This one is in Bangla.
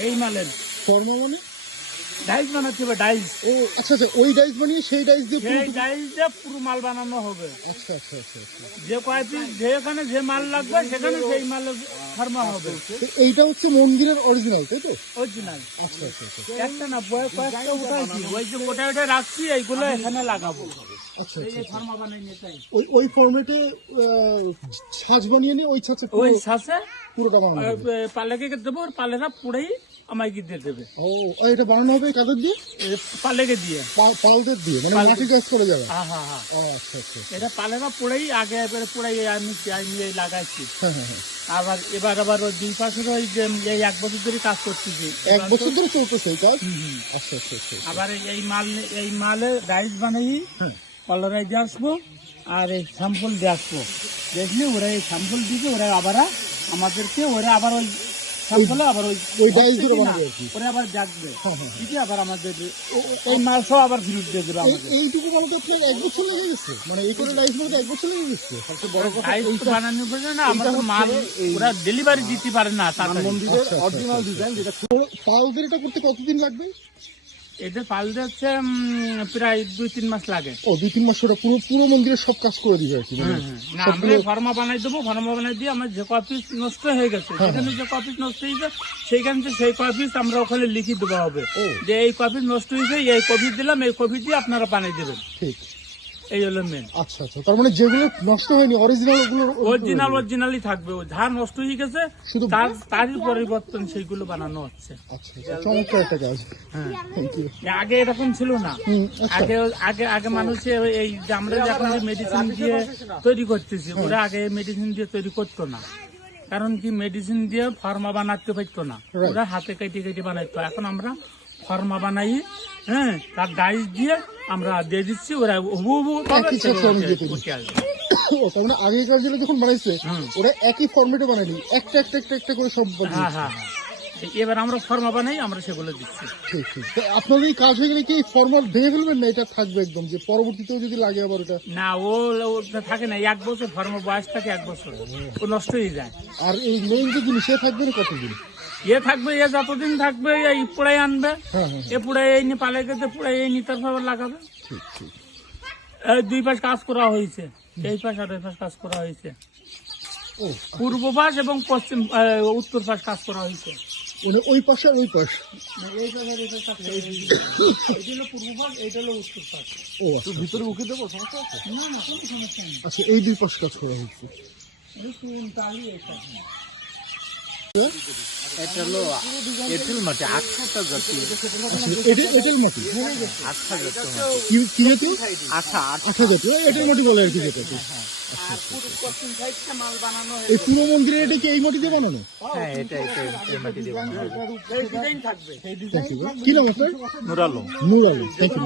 এই মালের। ফর্মা মানে? ডাইস বানাতে হবে ডাইস। ও আচ্ছা আচ্ছা ওই ডাইস বানিয়ে সেই ডাইস দিয়ে সেই পুরো- ডাইস দিয়ে পুরো মাল বানানো হবে। আচ্ছা আচ্ছা আচ্ছা আচ্ছা। যে কয় পিস যেখানে যে মাল লাগবে সেখানে সেই মাল ফার্মা হবে। এইটা হচ্ছে মন্দিরের অরিজিনাল তাই তো? অরিজিনাল আচ্ছা আচ্ছা আচ্ছা। একটা না বয় কয়েকটা উঠাইছি। ওই যে ওটা ওটা রাখছি এইগুলো এখানে লাগাবো। আচ্ছা এই আচ্ছা ফার্মা বানাই নিয়ে তাই ওই ওই ফর্মেটে ছাঁচ বানিয়ে নিয়ে ওই ছাঁচে ওই পুরো- শ্বাসে পুরোটা বানানো পালেকে দেবো আর পালেরা পুড়েই আমায় কি দিয়ে দেবে। ও আর এটা বানানো হবে কাদের দিয়ে? পালেকে দিয়ে। পালদের দিয়ে মানে মাটি কাজ করে যাবে? হ্যাঁ হ্যাঁ হ্যাঁ। ও আচ্ছা আচ্ছা আচ্ছা। এটা পালেরা পুড়েই আগে এবারে পুড়াই আমি আমি এই লাগাইছি। হ্যাঁ হ্যাঁ হ্যাঁ। আবার এবার আবার ওই দুই পাশের ওই যে এই এক বছর ধরে কাজ করতেছি এক বছর ধরে চলতেছে এই কাজ? হুম, হুম। আচ্ছা আচ্ছা আচ্ছা আবার এই- মাল এই মালে রাইস বানাই কলরাই দিয়ে আসব আর এই স্যাম্পল দিয়ে আসব। দেখলে ওরা এই স্যাম্পল দিবে ওরা আবার আমাদেরকে ওরা আবার ওই স্যাম্পলে আবার ওই ওই ডাইস ধরে হচ্ছে কি না, বানাবে আর আবার জাগবে। হ্যাঁ, হ্যাঁ, আবার আমাদের ও- ওই আবার ফেরত দিয়ে দেবে এই- আমাদের। এইটুকু বানাতে আপনার এক বছর লেগে গেছে? মানে এই করে ডাইস এক বছর লেগে গেছে? সবচেয়ে বড় কথা রাইস বানানোর জন্য না আমরা মাল ওরা ডেলিভারি দিতে পারে না তার মন্দিরের অরিজিনাল ডিজাইন যেটা এটা করতে কতদিন লাগবে? এদের পালতে হচ্ছে প্রায় দুই তিন মাস লাগে। ও দুই তিন মাস ওটা পুরো পুরো মন্দিরের সব কাজ করে দিবে আর কি মানে আমরা ফর্মা বানাই দেবো ফর্মা বানাই দিয়ে আমার যে কপিস নষ্ট হয়ে গেছে সেখানে যে কপিস নষ্ট হয়েছে সেইখান থেকে সেই কপিস আমরা ওখানে লিখে দেওয়া হবে। যে এই কপিস নষ্ট হয়েছে এই কপি দিলাম এই কপি দিয়ে আপনারা বানাই দেবেন। ঠিক। এই হলো মেন আচ্ছা আচ্ছা। তার মানে যেগুলো নষ্ট হয়নি অরিজিনাল ওগুলো অরিজিনাল অরিজিনালি থাকবে। যা নষ্ট হয়ে গেছে শুধু তার তারই পরিবর্তন সেইগুলো বানানো হচ্ছে। আচ্ছা চমৎকার একটা কাজ। হ্যাঁ। আগে এরকম ছিল না। আগে আগে আগে মানুষে এই যে আমরা এখন যে মেডিসিন দিয়ে তৈরি করতেছি ওরা আগে মেডিসিন দিয়ে তৈরি করতো না। কারণ কি মেডিসিন দিয়ে ফার্মা বানাতে পারতো না। ওরা হাতে কেটে কেটে বানাইতো। এখন আমরা ফার্মা বানাই হ্যাঁ তার ডাইস দিয়ে আমরা দিয়ে দিচ্ছি ওরা হুবু হুবু আগেকার যেটা যখন বানাইছে। ওরা একই ফর্মেটে বানায়নি একটা একটা একটা একটা করে সব হ্যাঁ হ্যাঁ হ্যাঁ। এবার আমরা ফার্মা বানাই আমরা সেগুলো দিচ্ছি। ঠিক ঠিক। আপনাদের এই কাজ হয়ে গেলে কি ফর্মাল ভেঙে ফেলবেন না এটা থাকবে একদম যে পরবর্তীতেও যদি লাগে আবার ওটা? না ও ওটা থাকে না এক বছর ফার্মা বয়স থাকে এক বছর। ও নষ্ট হয়ে যায়। আর এই মেইন যে জিনিস সে থাকবে না কতদিন? এ থাকবে এ যতদিন থাকবে এই পুড়াই আনবে। হ্যাঁ হ্যাঁ এ পুড়াই এই নিয়ে পালাই গেছে পুড়াই এই নি তারপর লাগাবে। এই দুই পাশ কাজ করা হয়েছে। এই পাশ আর এই পাশ কাজ করা হয়েছে। পূর্ব পাশ এবং পশ্চিম উত্তর পাশ কাজ করা হয়েছে। মানে ওই পাশে ওই পাশ? হয়েছে। আচ্ছা। ভিতরে উঠে দেবো নেই আচ্ছা এই দুই পাশ কাজ করা তালি এটা হলো এঁটেল মাটি আঠাটা জাতীয় আচ্ছা এটা এটার মাটি আঠা জাতীয় কি কি জাতীয় আঠা আঠা। জাতীয় এটার মাটি বলে আর কি যেটা। পুরো এই মন্দিরে এটা কি এই মাটি দিয়ে বানানো? হ্যাঁ এটা এটা এই মাটি দিয়ে বানানো হয়। কি নাম আপনার? নুরালো। Noor Alam thank you